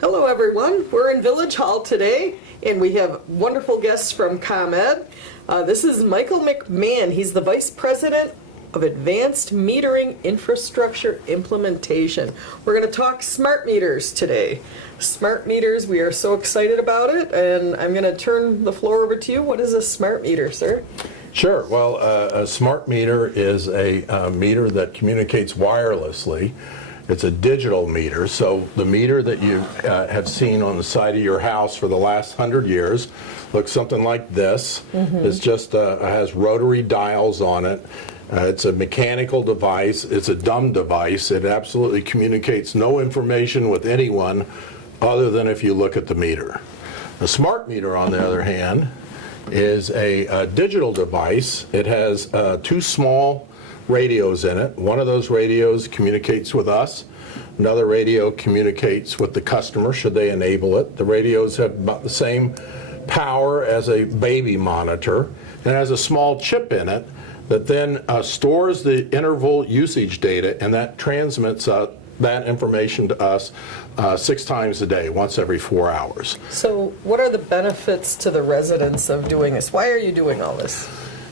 Hello everyone, we're in Village Hall today and we have wonderful guests from ComEd. This is Michael McMahan. He's the Vice President of Advanced Metering Infrastructure Implementation. We're going to talk smart meters today. Smart meters, we are so excited about it, and I'm going to turn the floor over to you. What is a smart meter, sir? Sure. Well, a smart meter is a meter that communicates wirelessly. It's a digital meter, so the meter that you have seen on the side of your house for the last 100 years looks something like this. It's just has rotary dials on it. It's a mechanical device. It's a dumb device. It absolutely communicates no information with anyone other than if you look at the meter. A smart meter, on the other hand, is a digital device. It has two small radios in it. One of those radios communicates with us. Another radio communicates with the customer should they enable it. The radios have about the same power as a baby monitor, and it has a small chip in it that then stores the interval usage data, and that transmits that information to us 6 times a day, once every 4 hours. So what are the benefits to the residents of doing this? Why are you doing all this?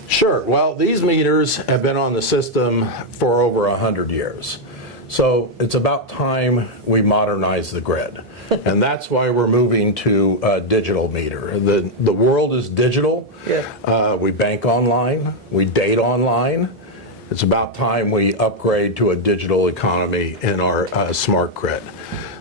Sure. Well, these meters have been on the system for over 100 years. So it's about time we modernize the grid. And that's why we're moving to a digital meter. The world is digital. Yeah. We bank online. We date online. It's about time we upgrade to a digital economy in our smart grid.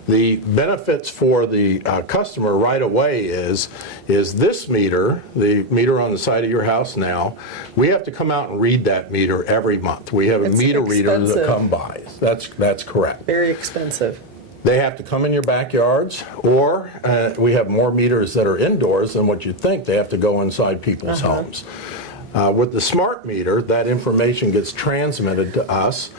The benefits for the customer right away is this meter, the meter on the side of your house now, we have to come out and read that meter every month. We have a meter reader that come by. That's correct. Very expensive. They have to come in your backyards, or we have more meters that are indoors than what you'd think. They have to go inside people's homes. With the smart meter, that information gets transmitted to us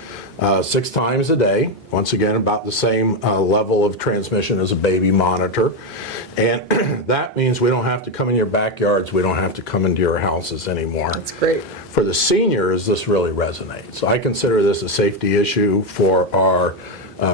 6 times a day. Once again, about the same level of transmission as a baby monitor. And that means we don't have to come in your backyards. We don't have to come into your houses anymore. That's great. For the seniors, this really resonates. I consider this a safety issue for our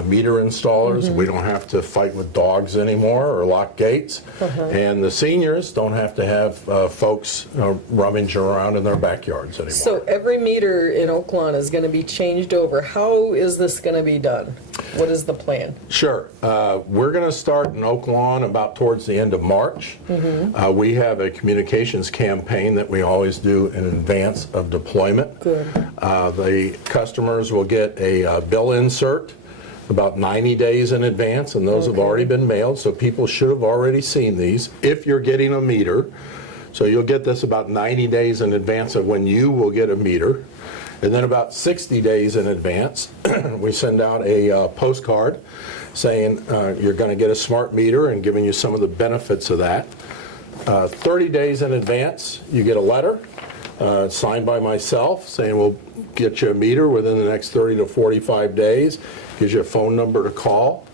meter installers. We don't have to fight with dogs anymore or lock gates. And the seniors don't have to have folks rummaging around in their backyards anymore. So every meter in Oak Lawn is going to be changed over. How is this going to be done? What is the plan? Sure. We're going to start in Oak Lawn about towards the end of March. We have a communications campaign that we always do in advance of deployment. Good. The customers will get a bill insert about 90 days in advance, and those have already been mailed, so people should have already seen these if you're getting a meter. So you'll get this about 90 days in advance of when you will get a meter. And then about 60 days in advance, we send out a postcard saying you're going to get a smart meter and giving you some of the benefits of that. 30 days in advance, you get a letter signed by myself saying we'll get you a meter within the next 30 to 45 days. Gives you a phone number to call.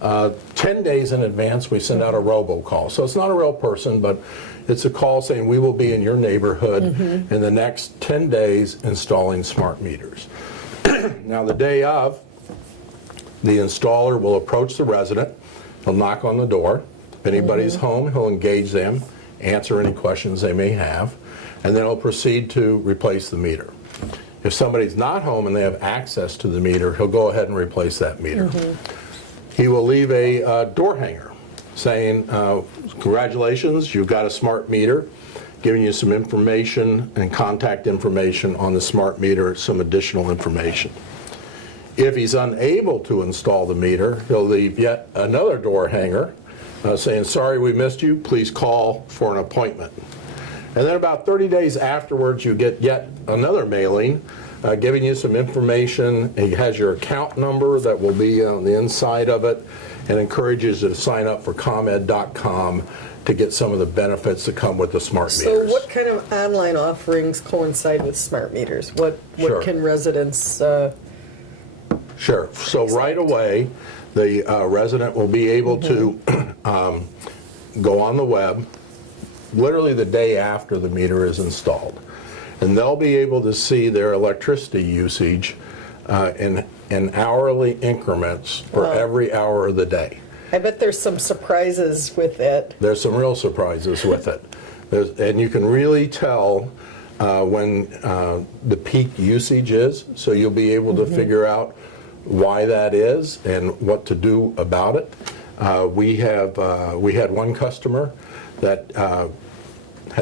10 days in advance, we send out a robocall. So it's not a real person, but it's a call saying we will be in your neighborhood in the next 10 days installing smart meters. Now, the day of, the installer will approach the resident. He'll knock on the door. If anybody's home, he'll engage them, answer any questions they may have, and then he'll proceed to replace the meter. If somebody's not home and they have access to the meter, he'll go ahead and replace that meter. He will leave a door hanger saying, congratulations, you've got a smart meter, giving you some information and contact information on the smart meter, some additional information. If he's unable to install the meter, he'll leave yet another door hanger saying, sorry we missed you, please call for an appointment. And then about 30 days afterwards, you get yet another mailing giving you some information. It has your account number that will be on the inside of it, and encourages you to sign up for ComEd.com to get some of the benefits that come with the smart meters. So what kind of online offerings coincide with smart meters? What can residents Sure. So right away, the resident will be able to go on the web literally the day after the meter is installed. And they'll be able to see their electricity usage in hourly increments for every hour of the day. I bet there's some surprises with it. There's some real surprises with it. And you can really tell when the peak usage is, so you'll be able to figure out why that is and what to do about it. We had one customer that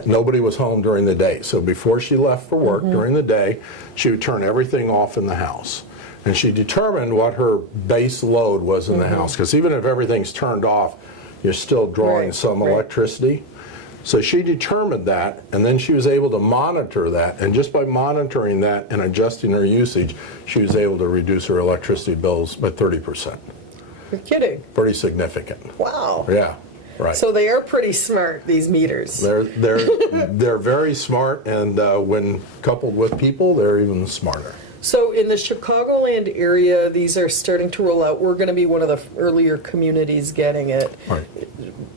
nobody was home during the day. So before she left for work during the day, she would turn everything off in the house. And she determined what her base load was in the house, because even if everything's turned off, you're still drawing some electricity. So she determined that, and then she was able to monitor that, and just by monitoring that and adjusting her usage, she was able to reduce her electricity bills by 30%. You're kidding. Pretty significant. Wow. Yeah, right. So they are pretty smart, these meters. They're very smart, and when coupled with people, they're even smarter. So in the Chicagoland area, these are starting to roll out. We're going to be one of the earlier communities getting it, Right.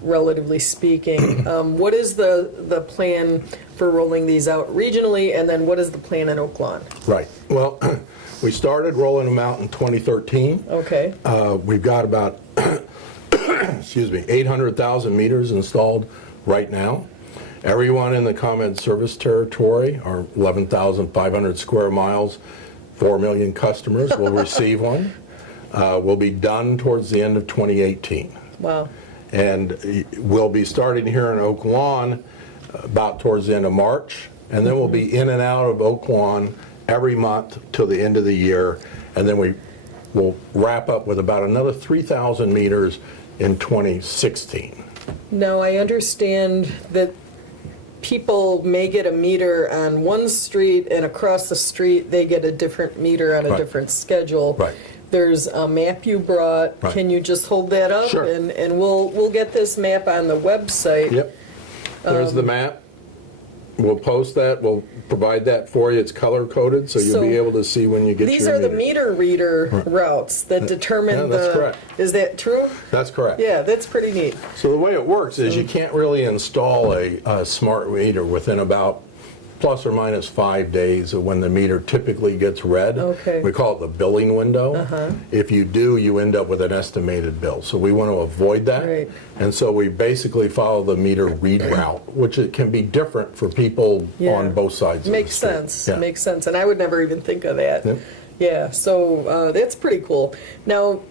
relatively speaking. What is the plan for rolling these out regionally, and then what is the plan in Oak Lawn? Right. Well, we started rolling them out in 2013. Okay. We've got about, 800,000 meters installed right now. Everyone in the ComEd service territory, our 11,500 square miles, 4 million customers will receive one. Will be done towards the end of 2018. Wow. And we'll be starting here in Oak Lawn about towards the end of March, and then we'll be in and out of Oak Lawn every month till the end of the year, and then we'll wrap up with about another 3,000 meters in 2016. Now, I understand that people may get a meter on one street, and across the street they get a different meter on a different schedule. Right. There's a map you brought. Right. Can you just hold that up? Sure. And we'll get this map on the website. Yep. There's the map. We'll post that. We'll provide that for you. It's color coded, so you'll be able to see when you get These your are the meter. meter reader routes that determine that's correct. Is that true? That's correct. Yeah, that's pretty neat. So the way it works is you can't really install a smart meter within about plus or minus 5 days of when the meter typically gets read. Okay. We call it the billing window. If you do, you end up with an estimated bill. So we want to avoid that. Right. And so we basically follow the meter read route, which it can be different for people on both sides Makes of the street. sense. Yeah. Makes sense. And I would never even think of that. Yep. Yeah, so that's pretty cool. Now,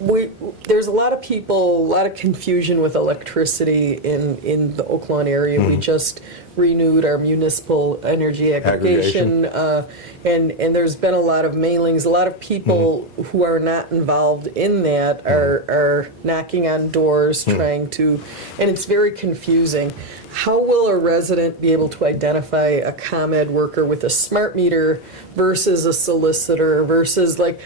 there's a lot of people, a lot of confusion with electricity in the Oak Lawn area. We just renewed our municipal energy aggregation, and there's been a lot of mailings. A lot of people who are not involved in that are knocking on doors trying to, and it's very confusing. How will a resident be able to identify a ComEd worker with a smart meter versus a solicitor versus like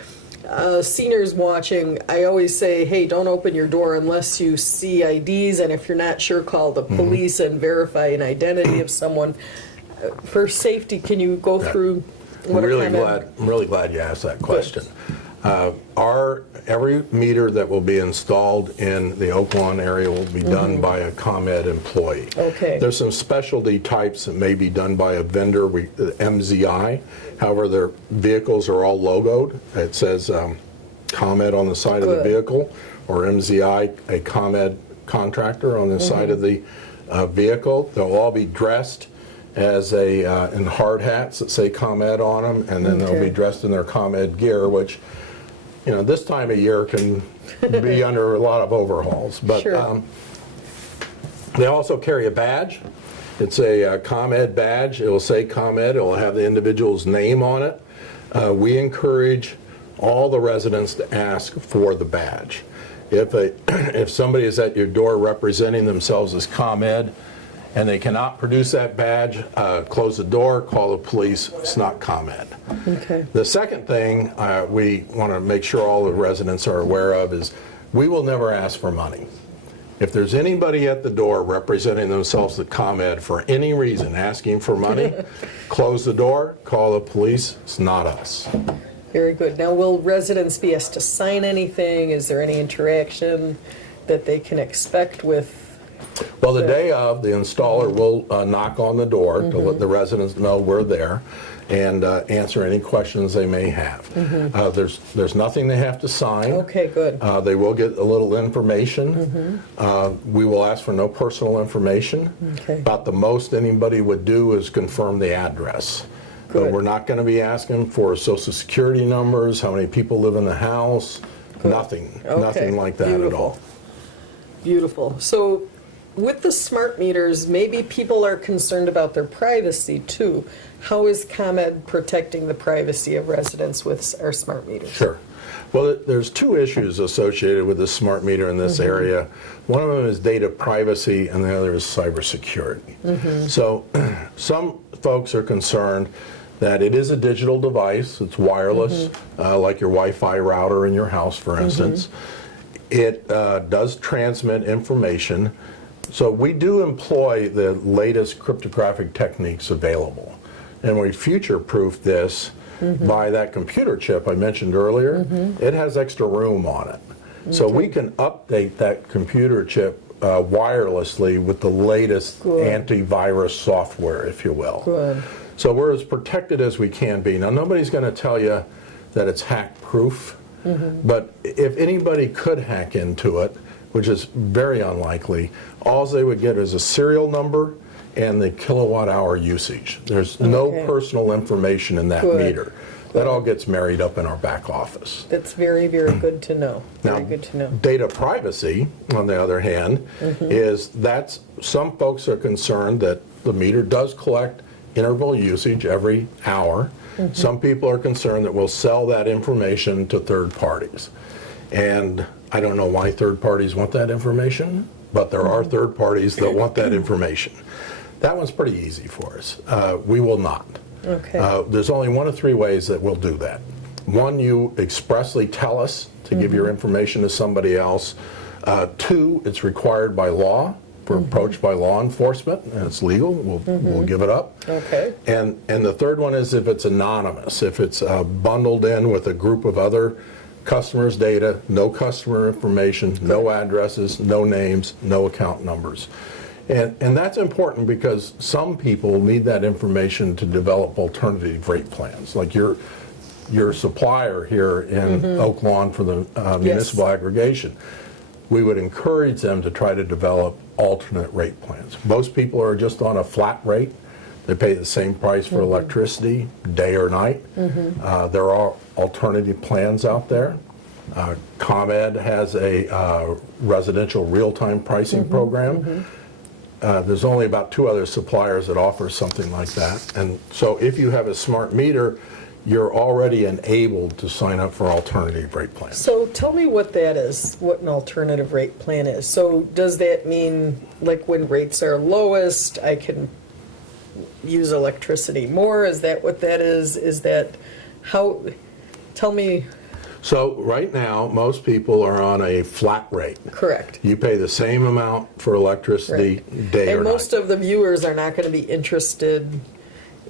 seniors watching? I always say, hey, don't open your door unless you see IDs, and if you're not sure, call the police and verify an identity of someone. For safety, can you go through what I'm really glad you asked that question. Every meter that will be installed in the Oak Lawn area will be done by a ComEd employee. Okay. There's some specialty types that may be done by a vendor, MZI. However, their vehicles are all logoed. It says ComEd on the side of the vehicle, or MZI, a ComEd contractor on the side of the vehicle. They'll all be dressed as in hard hats that say ComEd on them, and then they'll be dressed in their ComEd gear, which, this time of year can be under a lot of overhauls. But they also carry a badge. It's a ComEd badge. It will say ComEd. It will have the individual's name on it. We encourage all the residents to ask for the badge. If somebody is at your door representing themselves as ComEd and they cannot produce that badge, close the door, call the police. It's not ComEd. Okay. The second thing we want to make sure all the residents are aware of is we will never ask for money. If there's anybody at the door representing themselves as ComEd for any reason asking for money, close the door, call the police. It's not us. Very good. Now, will residents be asked to sign anything? Is there any interaction that they can expect with? Well, the day of, the installer will knock on the door to let the residents know we're there. and answer any questions they may have. There's nothing they have to sign. Okay, good. They will get a little information. We will ask for no personal information. Okay. About the most anybody would do is confirm the address. But Good. we're not going to be asking for social security numbers, how many people live in the house, nothing like that at all. Beautiful. So with the smart meters, maybe people are concerned about their privacy too. How is ComEd protecting the privacy of residents with our smart meters? Sure. Well, there's two issues associated with the smart meter in this area. One of them is data privacy, and the other is cybersecurity. So some folks are concerned that it is a digital device. It's wireless, like your Wi-Fi router in your house, for instance. It does transmit information. So we do employ the latest cryptographic techniques available. And we future-proof this by that computer chip I mentioned earlier. It has extra room on it. So we can update that computer chip wirelessly with the latest antivirus software, if you will. Good. So we're as protected as we can be. Now, nobody's going to tell you that it's hack-proof, but if anybody could hack into it, which is very unlikely, all they would get is a serial number and the kilowatt-hour usage. There's no personal information in that meter. That all gets married up in our back office. That's very, very good to know. Very good to know. Data privacy, on the other hand, is that's some folks are concerned that the meter does collect interval usage every hour. Some people are concerned that we'll sell that information to third parties. And I don't know why third parties want that information, but there are third parties that want that information. That one's pretty easy for us. We will not. Okay. There's only one of three ways that we'll do that. One, you expressly tell us to give your information to somebody else. Two, it's required by law. If we're approached by law enforcement and it's legal, we'll give it up. Okay. And the third one is if it's anonymous, if it's bundled in with a group of other customers' data, no customer information, no addresses, no names, no account numbers. And that's important because some people need that information to develop alternative rate plans, like your supplier here in Oak Lawn for the municipal aggregation. We would encourage them to try to develop alternate rate plans. Most people are just on a flat rate. They pay the same price for electricity, day or night. There are alternative plans out there. ComEd has a residential real-time pricing program. There's only about 2 other suppliers that offer something like that. And so if you have a smart meter, you're already enabled to sign up for alternative rate plans. So tell me what that is, what an alternative rate plan is. So does that mean, like, when rates are lowest, I can use electricity more? Is that what that is? Is that how? Tell me. So right now, most people are on a flat rate. Correct. You pay the same amount for electricity day or And night. most of the viewers are not going to be interested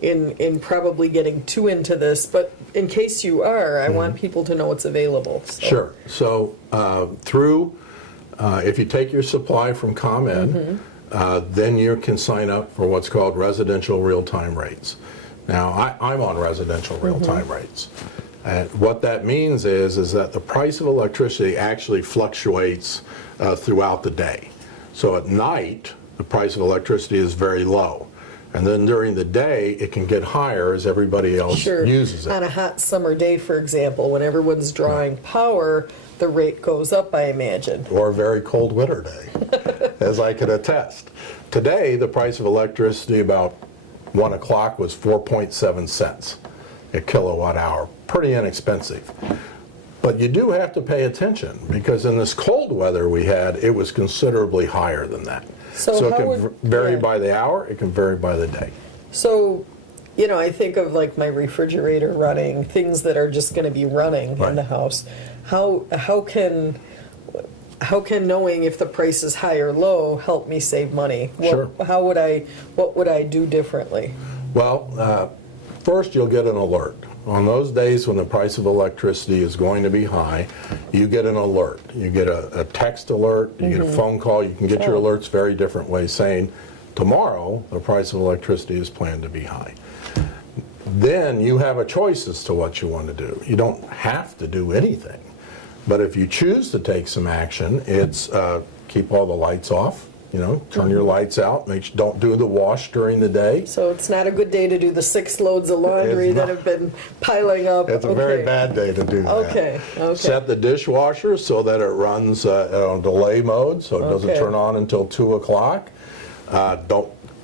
in probably getting too into this, but in case you are, I want people to know what's available. So. Sure. So if you take your supply from ComEd, then you can sign up for what's called residential real-time rates. Now, I'm on residential real-time rates. And what that means is that the price of electricity actually fluctuates throughout the day. So at night, the price of electricity is very low. And then during the day, it can get higher as everybody else uses it. On a hot summer day, for example, when everyone's drawing power, the rate goes up, I imagine. Or a very cold winter day, as I could attest. Today, the price of electricity about 1 o'clock was 4.7 cents a kilowatt hour. Pretty inexpensive. But you do have to pay attention because in this cold weather we had, it was considerably higher than that. So it can vary by the hour, it can vary by the day. So, you know, I think of like my refrigerator running, things that are just going to be running in the house. How can knowing if the price is high or low help me save money? Sure. What would I do differently? Well, first you'll get an alert. On those days when the price of electricity is going to be high, you get an alert. You get a text alert, you get a phone call, you can get your alerts very different ways saying, tomorrow the price of electricity is planned to be high. then you have a choice as to what you want to do. You don't have to do anything. But if you choose to take some action, it's keep all the lights off, turn your lights out, don't do the wash during the day. So it's not a good day to do the 6 loads of laundry that have been piling up. It's a very bad day to do that. Okay. Set the dishwasher so that it runs on delay mode, so it doesn't turn on until 2 o'clock.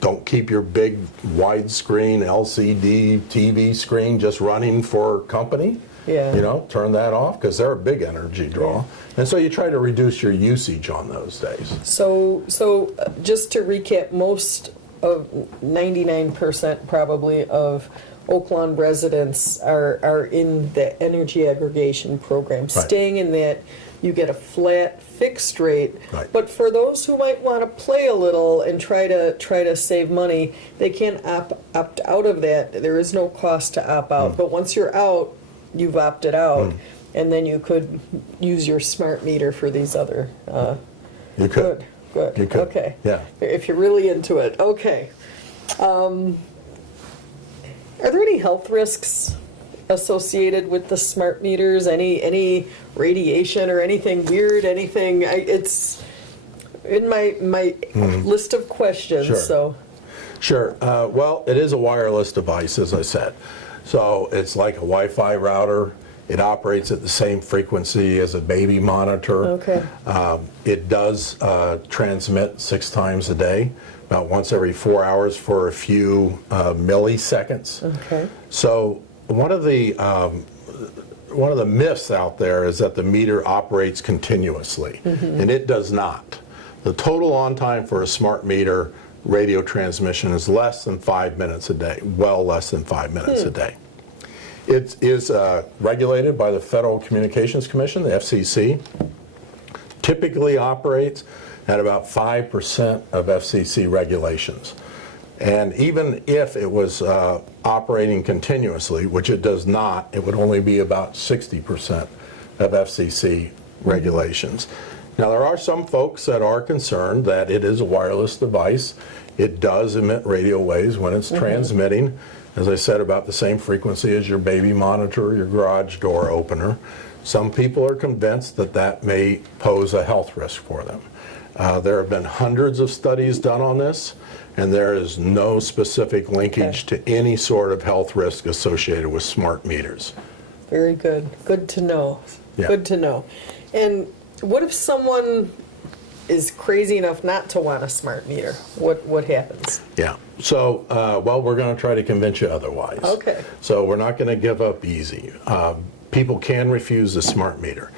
Don't keep your big widescreen LCD TV screen just running for company. Yeah. Turn that off because they're a big energy draw. Yeah. And so you try to reduce your usage on those days. So just to recap, most of 99% probably of Oak Lawn residents are in the energy aggregation program, right. Staying in that. You get a flat fixed rate, right. But for those who might want to play a little and try to save money, they can opt out of that. There is no cost to opt out, but once you're out, you've opted out, and then you could use your smart meter for these other. You could. Good. You could. Okay. Yeah. If you're really into it, okay. Are there any health risks associated with the smart meters? Any radiation or anything weird? Anything? It's in my list of questions. Sure. So. Sure. Well, it is a wireless device, as I said. So it's like a Wi-Fi router. It operates at the same frequency as a baby monitor. Okay. It does transmit 6 times a day, about once every 4 hours for a few milliseconds. Okay. So one of the myths out there is that the meter operates continuously, and it does not. The total on time for a smart meter radio transmission is less than 5 minutes a day, well less than 5 minutes a day. It is regulated by the Federal Communications Commission, the FCC. Typically operates at about 5% of FCC regulations. And even if it was operating continuously, which it does not, it would only be about 60% of FCC regulations. Now, there are some folks that are concerned that it is a wireless device. It does emit radio waves when it's transmitting, as I said, about the same frequency as your baby monitor, your garage door opener. Some people are convinced that that may pose a health risk for them. There have been hundreds of studies done on this, and there is no specific linkage to any sort of health risk associated with smart meters. Very good. Good to know. Yeah. Good to know. And what if someone is crazy enough not to want a smart meter? What happens? Yeah. So, well, we're going to try to convince you otherwise. Okay. So we're not going to give up easy. People can refuse the smart meter.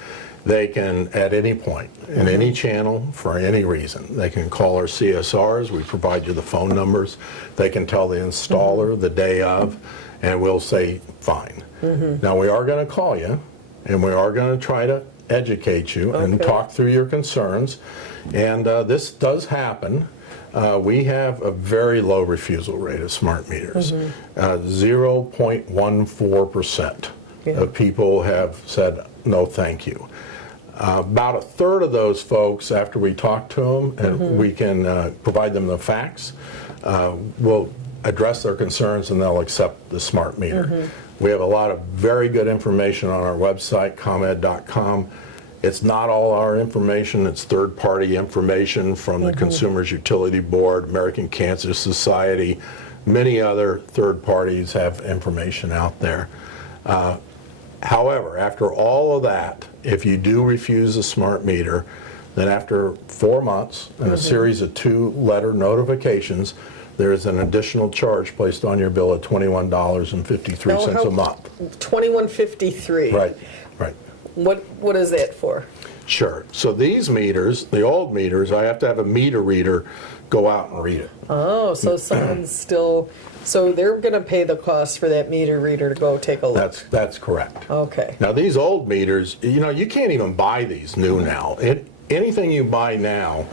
They can, at any point, in any channel, for any reason, they can call our CSRs. We provide you the phone numbers. They can tell the installer the day of, and we'll say, fine. Now, we are going to call you, and we are going to try to educate you and talk through your concerns. And this does happen. We have a very low refusal rate of smart meters. 0.14% of people have said, no, thank you. About a third of those folks, after we talk to them and we can provide them the facts, will address their concerns and they'll accept the smart meter. We have a lot of very good information on our website, ComEd.com. It's not all our information, it's third-party information from the Consumers Utility Board, American Cancer Society. Many other third parties have information out there. However, after all of that, if you do refuse a smart meter, then after 4 months and a series of 2-letter notifications, there is an additional charge placed on your bill of $21.53 a month. $21.53. Right. What is that for? Sure. So these meters, the old meters, I have to have a meter reader go out and read it. Oh, so someone's still, so they're going to pay the cost for that meter reader to go take a look. That's correct. Okay. Now these old meters, you can't even buy these new now. Anything you buy now,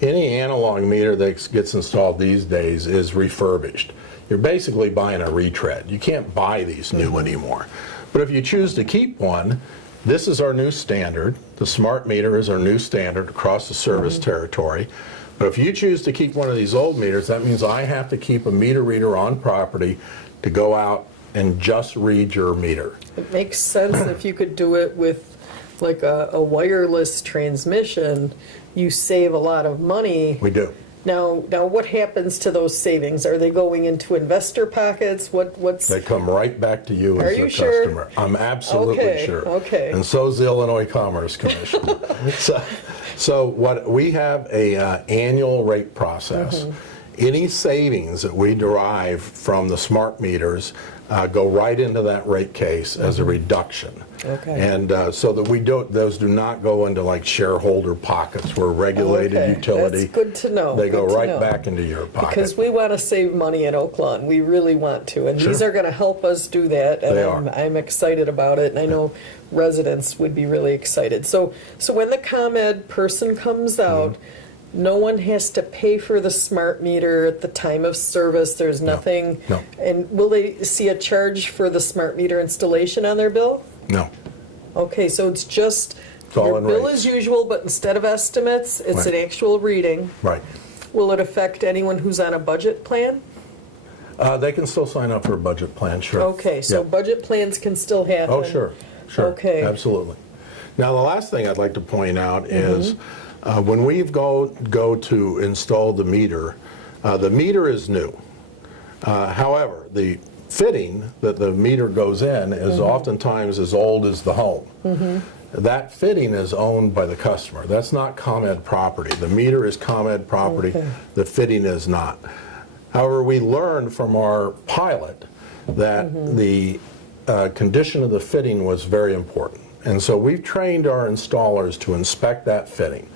any analog meter that gets installed these days is refurbished. You're basically buying a retread. You can't buy these new anymore. But if you choose to keep one, this is our new standard. The smart meter is our new standard across the service territory. But if you choose to keep one of these old meters, that means I have to keep a meter reader on property to go out and just read your meter. It makes sense if you could do it with like a wireless transmission, you save a lot of money. We do. Now, what happens to those savings? Are they going into investor pockets? What's They come right back to you Are as you a sure? customer. I'm absolutely Okay, sure. okay. And so's the Illinois Commerce Commission. So what we have a annual rate process. Any savings that we derive from the smart meters go right into that rate case as a reduction. Okay. And so that those do not go into like shareholder pockets. We're a regulated Okay, utility. that's good to know, They go good to right know. back into your pocket. because we want to save money in Oak Lawn. We really want to, and these Sure. are going to help us do that. And They I'm excited about it, and I know residents would be really excited. So when the ComEd person comes out, no one has to pay for the smart meter at the time of service. There's nothing. No. And will they see a charge for the smart meter installation on their bill? No. Okay, so it's just all your in bill rates. as usual, but instead of estimates, it's an Right. actual reading. Right. Will it affect anyone who's on a budget plan? They can still sign up for a budget plan, sure. Okay, so Yeah. budget plans can still happen. Oh, sure. Okay. Absolutely. Now, the last thing I'd like to point out is when we go to install the meter is new. However, the fitting that the meter goes in is oftentimes as old as the home. That fitting is owned by the customer. That's not ComEd property. The meter is ComEd property. Okay. The fitting is not. However, we learned from our pilot that the condition of the fitting was very important. And so we've trained our installers to inspect that fitting.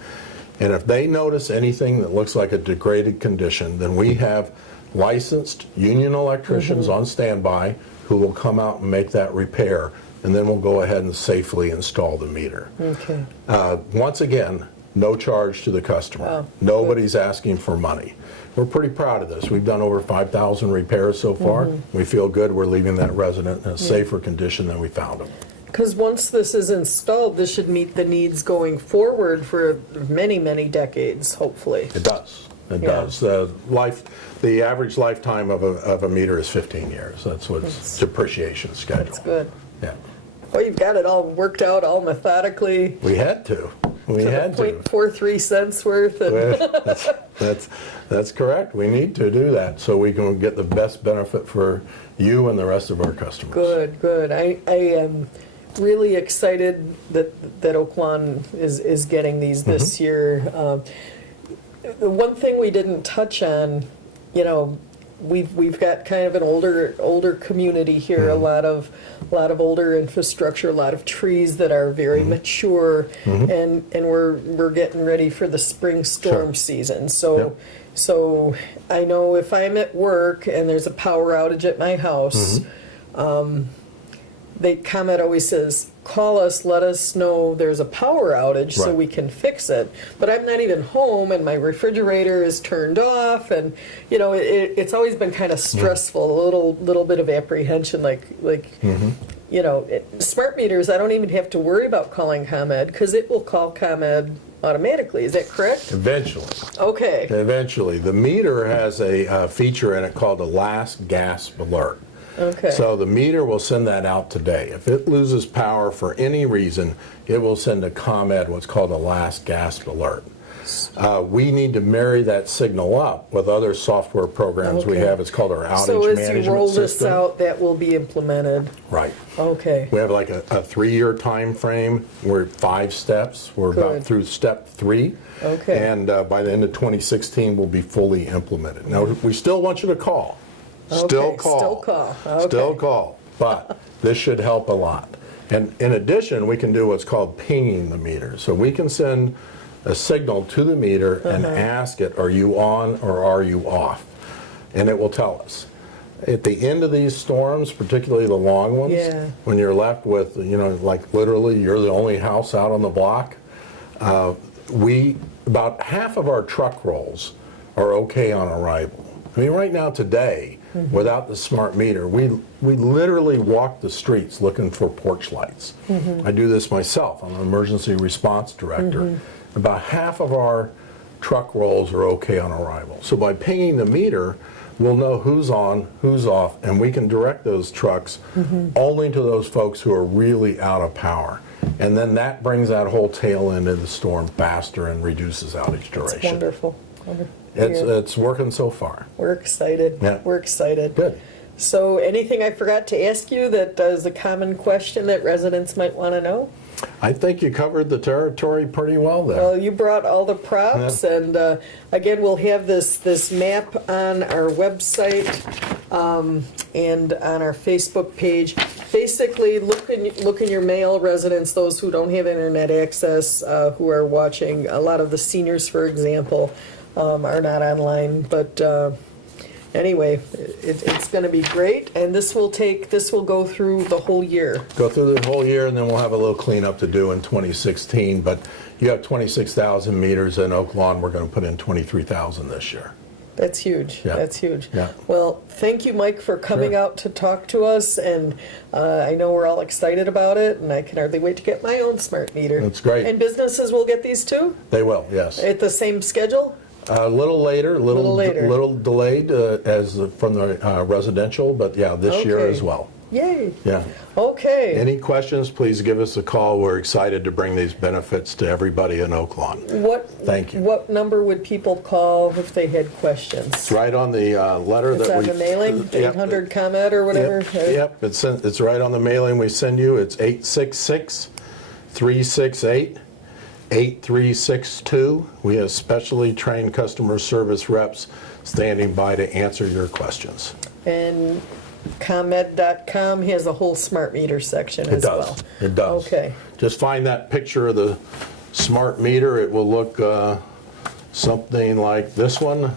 And if they notice anything that looks like a degraded condition, then we have licensed union electricians on standby who will come out and make that repair, and then we'll go ahead and safely install the meter. Okay. Once again, no charge to the customer. Wow. Nobody's asking for money. We're pretty proud of this. We've done over 5,000 repairs so far. We feel good we're leaving that resident in a safer condition than we found them. Because once this is installed, this should meet the needs going forward for many, many decades, hopefully. It does. It Yeah. does. The average lifetime of a meter is 15 years. That's what's depreciation schedule. That's good. Yeah. Well, you've got it all worked out, all methodically. We had to. We had to. 0.43 cents worth. And That's correct. We need to do that so we can get the best benefit for you and the rest of our customers. Good, good. I am really excited that Oak Lawn is getting these this year. The one thing we didn't touch on, we've got kind of an older community here, a lot of older infrastructure, a lot of trees that are very mature, and we're getting ready for the spring storm Sure. season. So Yep. so I know if I'm at work and there's a power outage at my house, ComEd always says, call us, let us know there's a power outage so Right. we can fix it. But I'm not even home and my refrigerator is turned off, and it's always been kind of stressful, a little bit of apprehension, smart meters, I don't even have to worry about calling ComEd because it will call ComEd automatically. Is that correct? Eventually. Okay. Eventually. The meter has a feature in it called the last gasp alert. Okay. So the meter will send that out today. If it loses power for any reason, it will send to ComEd what's called a last gasp alert. We need to marry that signal up with other software programs we Okay. have. It's called our outage So as management you roll this system. out, that will be implemented. Right. Okay. We have like a 3-year time frame. We're at 5 steps. We're about Good. through step 3. Okay. And by the end of 2016, we'll be fully implemented. Now, we still want you to call. Still Okay, call. still call. Okay. Still call. But this should help a lot. And in addition, we can do what's called pinging the meter. So we can send a signal to the meter and ask it, are you on or are you off? And it will tell us. At the end of these storms, particularly the long ones, Yeah. when you're left with, like literally you're the only house out on the block, about half of our truck rolls are okay on arrival. I mean, right now today, without the smart meter, we literally walk the streets looking for porch lights. I do this myself. I'm an emergency response director. About half of our truck rolls are okay on arrival. So by pinging the meter, we'll know who's on, who's off, and we can direct those trucks only to those folks who are really out of power. And then that brings that whole tail end of the storm faster and reduces outage duration. It's wonderful. Wonderful. It's working so far. We're excited. Yeah. We're excited. Good. So anything I forgot to ask you that is a common question that residents might want to know? I think you covered the territory pretty well there. Well, you brought all the props, and again, we'll have this map on our website and on our Facebook page. Basically, look in your mail, residents, those who don't have internet access, who are watching. A lot of the seniors, for example, are not online, but anyway, it's going to be great, and this will go through the whole year. Go through the whole year, and then we'll have a little cleanup to do in 2016. But you have 26,000 meters in Oak Lawn. We're going to put in 23,000 this year. That's huge. Yeah. That's huge. Yeah. Well, thank you, Mike, for coming out to talk to us, and I know we're all excited about it, and I can hardly wait to get my own smart meter. That's great. And businesses will get these too? They will, yes. At the same schedule? A little later, Little later. little delayed from the residential, but yeah, this year Okay. as well. Yay. Yeah. Okay. Any questions, please give us a call. We're excited to bring these benefits to everybody in Oak Lawn. Thank you. What number would people call if they had questions? It's right on the letter It's that on we... the mailing, 800 ComEd or whatever? Yep, it's right on the mailing we send you. It's 866-368-8362. We have specially trained customer service reps standing by to answer your questions. And ComEd.com has a whole smart meter section as well. It does. Okay. Just find that picture of the smart meter. It will look something like this one.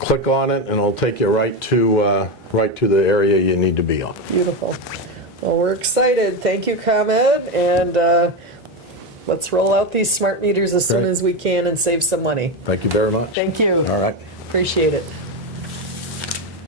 Click on it, and it'll take you right to the area you need to be on. Beautiful. Well, we're excited. Thank you, ComEd, and let's roll out these smart meters as soon Great. as we can and save some money. Thank you very much. Thank you. All right. Appreciate it.